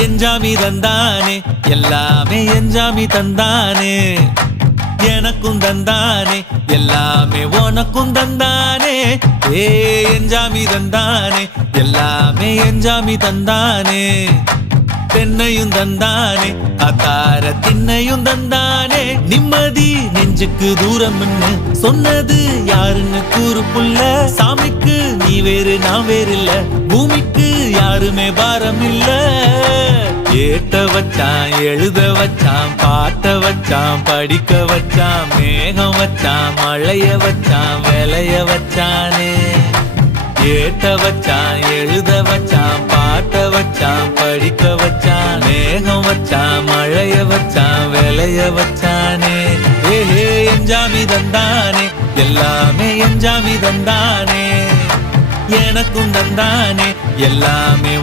எஞ்சாமி தந்தானே எல்லாமே எஞ்சாமி தந்தானே எனக்கும் தந்தானே எல்லாமே உனக்கும் தந்தானே ஏ எஞ்சாமி தந்தானே எல்லாமே எஞ்சாமி தந்தானே தென்னையும் தந்தானே அத்தார திண்ணையும் தந்தானே நிம்மதி நெஞ்சுக்கு தூரம்னு சொன்னது யாருன்னு கூறு புள்ள சாமிக்கு நீ வேறு நான் வேறு இல்ல பூமிக்கு யாருமே பாரம் இல்ல ஏட்ட வச்சான் எழுத வச்சான் பாட்ட வச்சான் படிக்க வச்சான் மேகம் வச்சான் மழைய வச்சான் விளைய வச்சானே ஏட்ட வச்சான் எழுத வச்சான் பாட்ட வச்சான் படிக்க வச்சான் மேகம் வச்சான் மழைய வச்சான் விளைய வச்சானே ஏஹே எஞ்சாமி தந்தானே எல்லாமே எஞ்சாமி தந்தானே எனக்கும் தந்தானே எல்லாமே